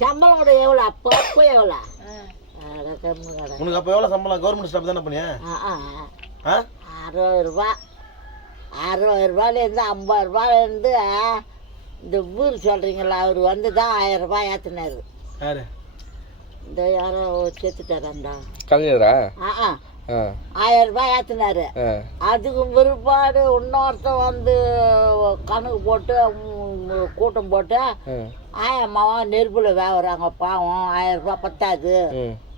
சம்பளம் கூட எவ்வளோ அப்போ அப்போ எவ்வளோ உனக்கு அப்போ எவ்வளோ சம்பளம்? கவர்மெண்ட் ஸ்டாஃப் தானே பண்ணியா? ஆ ஆ. ஆ? அறுபது ரூபா. அறுபது ரூபாயிலேருந்து ஐம்பது ரூபாயிலேருந்து இந்த ஊர் சொல்கிறீங்களா அவர் வந்து தான் ஆயிரம் ரூபாய் ஏற்றினார் யாரு? இந்த யாரோ செத்துட்டாரண்டா கலைஞரா? ஆ ஆ. ஆயிரம் ரூபாய் ஏற்றினாரு அதுக்கு பிற்பாடு இன்னொருத்தன் வந்து கணக்கு போட்டு கூட்டம் போட்டு ஆயம்மாவும் நெருப்பில் வேகுறாங்க பாவம் ஆயிரம் ரூபாய் பத்தாது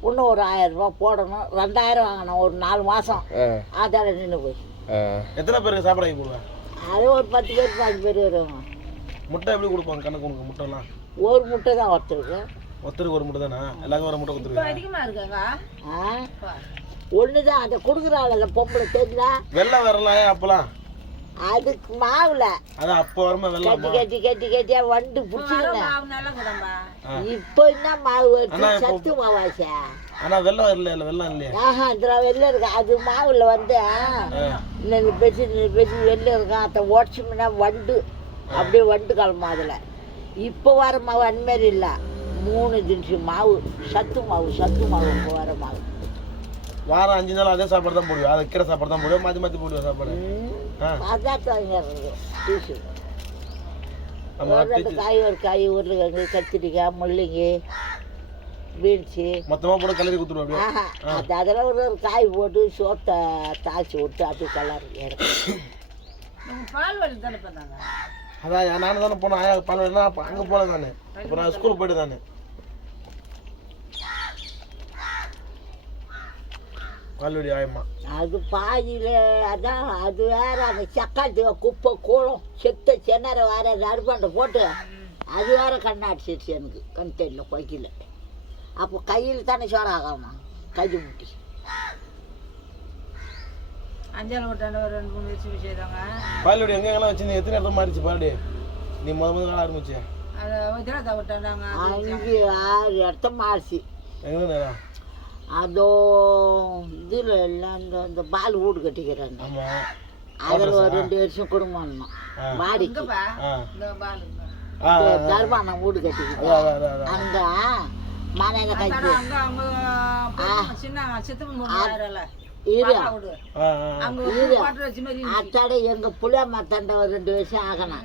இன்னும் ஒரு ஆயிரம் ரூபாய் போடணும் ரெண்டாயிரம் வாங்கினோம் ஒரு நாலு மாதம் அதால நின்று போய். எத்தனை பேருக்கு சாப்பாடு போடுவேன் அது ஒரு பத்து பேர் பாஞ்சு பேர் வருவாங்க. முட்டை எப்படி கொடுப்பாங்க கணக்கு உனக்கு முட்டைலாம்? ஒரு முட்டை தான் ஒருத்தருக்கு. ஒருத்தருக்கு ஒரு முட்டை தானே? எல்லாருக்கும் ஒரு முட்டை கொடுத்துருக்கேன் அதிகமா இருக்காங்க ஆ. ஒன்று தான் அதை கொடுக்குறாள் பொம்பளை தெரிஞ்சா வெள்ளம் வரலாம் அப்போலாம் அதுக்கு மாவுல. அதான் அப்போ வருமா வெள்ளம் கட்டி கட்டி கட்டி கட்டியா வண்டு கூடம்பா இப்போ என்ன மாவு வருது? சத்து மாவாச்சா. ஆனால் வெள்ளம் வரல இல்லை வெள்ளம் இல்லையா? ஆஹா இந்த வெளில இருக்கு? அது மாவுல வந்து இந்த பெருசு இந்த பெருசு வெளில இருக்கும் அதை உடச்சோம்னா வண்டு. அப்படியே வண்டு கிளம்பும் அதில். இப்போ வர மாவு அந்தமாரி இல்லை. மூணு தினசு மாவு சத்து மாவு சத்து மாவு இப்போ வர மாவு. வாரம் அஞ்சு நாள் அதே சாப்பாடு தான் போடுவேன். அதை கீரை சாப்பாடு தான் போடுவேன். மாற்றி மாற்றி போடுவேன் சாப்பாடு. ஆ. அதான் காய் ஒரு காய் உருளைக்கிழங்கு கத்திரிக்காய் முள்ளங்கி பீன்ஸு. மொத்தமாக போட்டு கலரி கொடுத்துருவோம் அப்படியே. ஆஹா அது அதெல்லாம் ஒரு ஒரு காய் போட்டு சோத்தை தாய்ச்சி விட்டு அப்படியே கலர் பால் அதான் நானும் தானே போனேன். அப்போ அங்கே போல தானே அப்புறம் நான் ஸ்கூலுக்கு போயிட்டு தானே. பால்வடி ஆயம்மா. அது பாதியில் அதான் அது வேற அந்த சக்காத்து குப்பை கூளம் செத்த சென்னர வேற நடுப்பாண்டை போட்டு அது வேற கண்ணாடிச்சிருச்சு எனக்கு கண் தெரியல குவைக்கல. அப்போ கையில் தானே சோறாகாமா கை முட்டி. அஞ்சால் விட்டாண்ட ஒரு ரெண்டு மூணு வச்சு செய்தாங்க பால்வடி எங்கெங்கெல்லாம் வச்சு எத்தனை இடத்துல மாறிச்சு பால்வடி நீ முத முதல்ல ஆரம்பிச்சியா அதை வச்சுனா விட்டாண்டாங்க அஞ்சு ஆறு இடத்த மாறிச்சு எங்கே நேரம் அதோ இதில் எல்லாம் இந்த இந்த பால் வீடு கட்டிக்கிறாங்க. அதில் ஒரு ரெண்டு வருஷம் குடும்பம். வாடிக்கு. தர்மானம் வீடு கட்டிக்கிட்டு. அங்க மனையில கட்டி அத்தாட எங்க புளிய மத்தாண்ட ஒரு ரெண்டு வருஷம் ஆகணும்.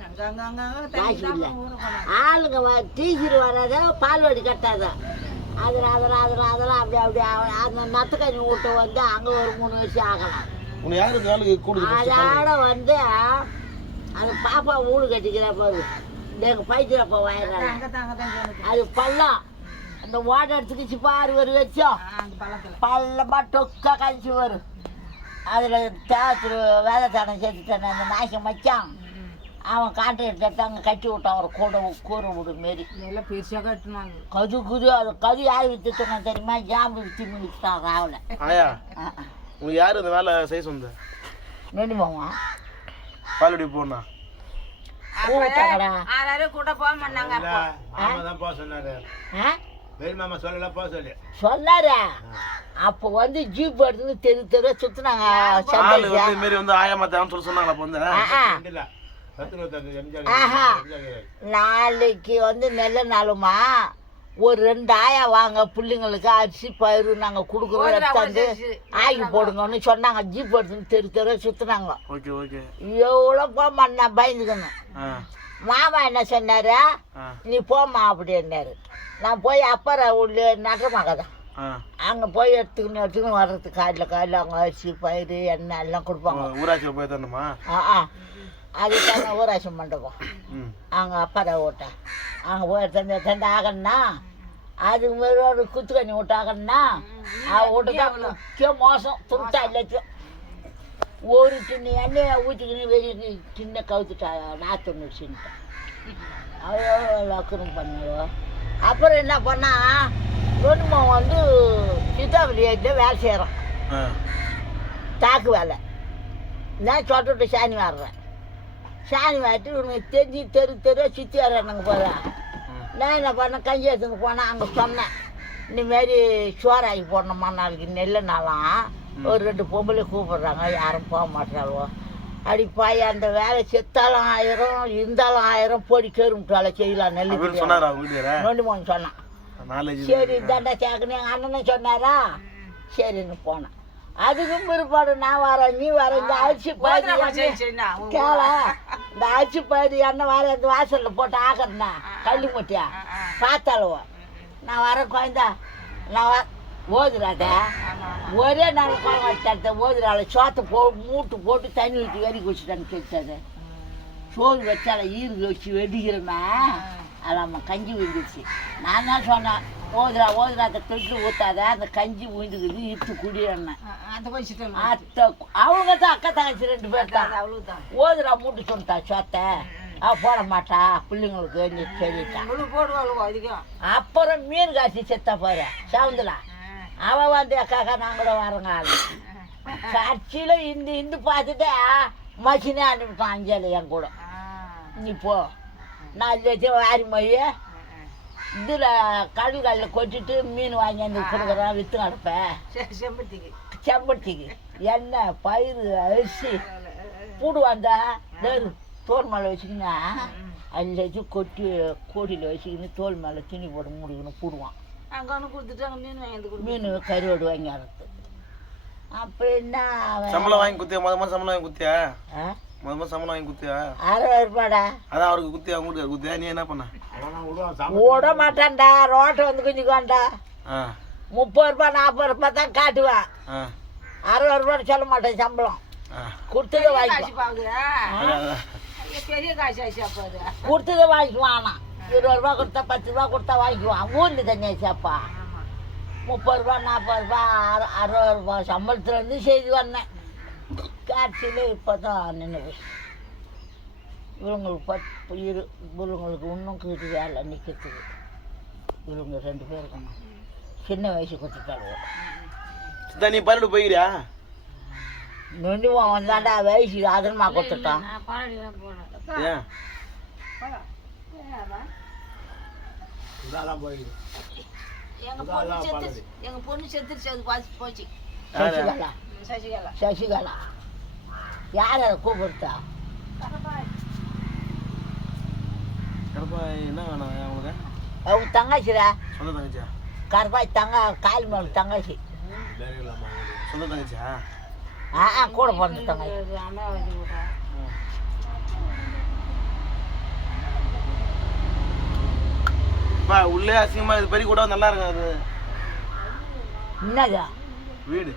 ஆளுங்க டீச்சர் வராத பால்வாடி கட்டாத. அதில் அதில் அதில் அதெல்லாம் அப்படி அப்படி அந்த நத்துக்கஞ்சி வீட்டை வந்து அங்கே ஒரு மூணு வருஷம் ஆகணும் உன்னை யார் வேலைக்கு? அதோட வந்து அந்த பாப்பா வீடு கட்டிக்கிற போது எங்கள் பைத்தியப்பா வாயிடுறாங்க அங்க தான் அங்க தான் போனது அது பள்ளம். அந்த ஓட எடுத்துக்கிச்சு பாரு ஒரு வச்சோம் அந்த பழத்துல பள்ளமா டொக்கா கழிச்சு வரும். அதில் தேவத்தில் வேலை தானம் சேர்த்துட்டானே அந்த நாய்க்கு மச்சான். அவன் எடுத்து அங்கே கட்டி விட்டான். ஒரு கூட கூரை வீடு மாரி எல்லாம் பெருசா கட்டினாங்க. கது குது அது கது யார் வித்துட்டாங்க தெரியுமா? ஜாம்பு வித்து முடிச்சுட்டான் ராவில். ஆயா உங்களுக்கு யார் இந்த வேலை செய்ய சொந்த நெண்டு போவான் பால்வடி போனா. கூட போக மாட்டாங்க அப்போ. தான் போக சொன்னாரு. அப்போ வந்து ஜீப் எடுத்துன்னு தெரு தெரு சுத்துனாங்க ஆளு வந்து மாதிரி வந்து ஆயா மாத்தான்னு சொல்லி சொன்னாங்களா அப்போ வந்து? ஆஹா. நாளைக்கு வந்து நல்ல நாளுமா? ஒரு ரெண்டு ஆயா வாங்க பிள்ளைங்களுக்கு அரிசி பயிறு நாங்கள் கொடுக்குறோம் எடுத்தாந்து ஆகி போடுங்கன்னு சொன்னாங்க. ஜீப் எடுத்துன்னு தெரு தெரு ஓகே எவ்வளோ போமா நான் பயந்துக்கணும். ஆ. மாமா என்ன சொன்னாரு? நீ போம்மா அப்படின்னாரு. நான் போய் அப்பற உள்ள நட்டமாக தான். ஆ அங்கே போய் எடுத்துக்கணும் எடுத்துக்கணும் வர்றதுக்கு காலையில் காலையில் அவங்க அரிசி பயிறு எண்ணெய் எல்லாம் கொடுப்பாங்க. ஊராட்சியில் போய் தரணுமா? ஆ ஆ. அதுக்கான ஊராட்சி மண்டபம். அங்கே அப்பறை ஓட்ட. அங்கே போய் எடுத்து எடுத்து ஆகணும்னா அதுக்கு மாதிரி ஒரு குத்துக்கண்ணி விட்டாகணும்னா அவன் விட்டு தான் முக்கியம் மோசம். துருட்டா எல்லாத்தையும் ஒரு டின்னு எண்ணெயை ஊற்றிக்கின்னு வெளியே டின்ன கவுத்துட்டா நாற்று முடிச்சுன்ட்டு அவ்வளோ லக்குனம் பண்ணுவோம் அப்புறம் என்ன பண்ணா தொன்மம் வந்து சித்தாவளி ஏற்றில் வேலை செய்கிறோம் ஆ. தாக்கு வேலை. நான் சொல்லிட்டு சாணி வர்றேன் சாணி வாட்டி உனக்கு தெரிஞ்சு தெரு தெரு சுற்றி வர்றானுங்க போகிறேன் நான் என்ன பண்ணேன் கஞ்சி எடுத்துன்னு போனேன் அங்கே சொன்னேன். இந்தமாரி சோறாக்கி போடணுமா நாளைக்கு நெல்லுனாலாம் ஒரு ரெண்டு பொம்பளை கூப்பிடுறாங்க யாரும் போக மாட்டாளோ அடி பாய் அந்த வேலை செத்தாலும் ஆயிரம் இருந்தாலும் ஆயிரம் பொடி கேருமிட்டால செய்யலாம் நெல்லு அப்படின்னு சொன்னாரா உங்க வீட்டுக்கார நொண்டி மோகன் சொன்னான். நாலேஜ் சரி இதாண்டா சேர்க்கணும். எங்கள் அண்ணனும் சொன்னாரா? சரின்னு போனேன். அதுக்கும் பிற்பாடு நான் வரேன் நீ வர. இந்த அரிசி பாதி எண்ணெய் கேள. இந்த அரிசி பாதி எண்ணெய் வர இந்த வாசலில் போட்டு ஆக்கிறேண்ணா கள்ளி முட்டியா? பார்த்தாலுவோ நான் வரேன் குழந்தா. நான் ஓதுறாத ஒரே நாள் வச்சாத்த ஓதுறாள் சோத்தை போ மூட்டு போட்டு தண்ணி ஊற்றி வெடி குடிச்சிட்டான்னு கேட்டாரு. சோறு வச்சால ஈரு வச்சு வெடிக்கிறோமே. அதாம்மா கஞ்சி விழுந்துச்சு நான் தான் சொன்னேன் ஓதுரா ஓதுரா அந்த தொட்டு ஊத்தாத அந்த கஞ்சி விழுந்துக்குது இட்டு குடியேன்னேன் அத்தை அவங்க தான் அக்கா தங்கச்சி ரெண்டு பேர் தான். ஓதுரா மூட்டு சொன்னா சோத்தை. அவ போட மாட்டா பிள்ளைங்களுக்கு சொல்லிட்டான் அப்புறம் மீன் காய்ச்சி செத்தா பாரு சவுந்தலா. அவ வந்து அக்காக்கா கூட வரங்க கட்சியில இந்த இந்த பார்த்துட்டு மச்சினே அனுப்பிட்டான் அஞ்சாலு என் கூட. நீ போ. நாலு லட்சம் வாரி மொழி இதில் கடல்களில் கொட்டிட்டு மீன் வாங்கி வந்து கொடுக்குறேன் விற்று கிடப்பேன் செம்பருத்திக்கு. செம்பருத்திக்கு. எண்ணெய் பயிர் அரிசி பூடு வந்தா வேறு தோல் மேலே வச்சுக்கினா அதில் வச்சு கொட்டி கோடியில் வச்சுக்கின்னு தோல் மேலே துணி போட்டு முடிக்கணும் போடுவான். அங்கே ஒன்று கொடுத்துட்டு அங்கே மீன் வாங்கி வந்து கொடு மீன் கருவாடு வாங்கி அறுத்து. அவன்? சம்பளம் வாங்கி குத்தியா? முத மாதம் சம்பளம் வாங்கி குத்தியா? ஆ? முத மாதம் சம்பளம் வாங்கி குத்தியா? அறுபது ரூபாடா அதான் அவருக்கு குத்தியா உங்களுக்கு குத்தியா? நீ என்ன பண்ண? விட மாட்டான்டா. ரோட்டை வந்து குஞ்சுக்குவான்டா. ஆ. முப்பது ரூபா நாற்பது ரூபா தான் காட்டுவேன் ஆ. அறுபது ரூபான்னு சொல்ல மாட்டேன் சம்பளம். ஆ. கொடுத்ததை அதான். பெரிய காசு ஆச்சு கொடுத்ததை வாங்கிக்குவான். இருபது ரூபா கொடுத்தா பத்து ரூபா கொடுத்தா வாங்கிக்குவான். ஊரில் தண்ணி சாப்பா முப்பது ரூபா நாற்பது ரூபா அறு அறுபது ரூபா சம்பளத்தில் இருந்து செய்து வந்தேன். காட்சியில் இப்போ தான் நின்று இவங்களுக்கு பத்து இரு இவங்களுக்கு இன்னும் கீட்டு வேலை நிற்கிறதுக்கு இவங்க ரெண்டு பேருக்கும் சின்ன வயசு கொடுத்துட்டாளுவோம் சித்தா நீ பரடு போய்கிறியா நொண்டிவன் வந்தாண்டா வயசு அதிகமாக கொடுத்துட்டான். ஏன் இதாலாம் போயிடுது எங்க பொண்ணு செத்துச்சு எங்க பொண்ணு செத்துருச்சு அது பாச்சு. போச்சு? சசிகலா. சசிகலா. சசிகலா. யார் அதை கூப்பிடுத்தா கருப்பாய். என்ன வேணும் அவங்களுக்கு? அவங்க தங்கச்சிடா. சொந்த தங்கச்சியா? கருப்பாய் தங்க கால் மேல தங்கச்சி. சொந்த தங்கச்சியா? ஆ, கூட பிறந்த தங்கச்சி அமராவதி கூட பா உள்ளே அசிங்கமா இது பெரிய கூட நல்லா இருக்கும் அது என்னது? வீடு.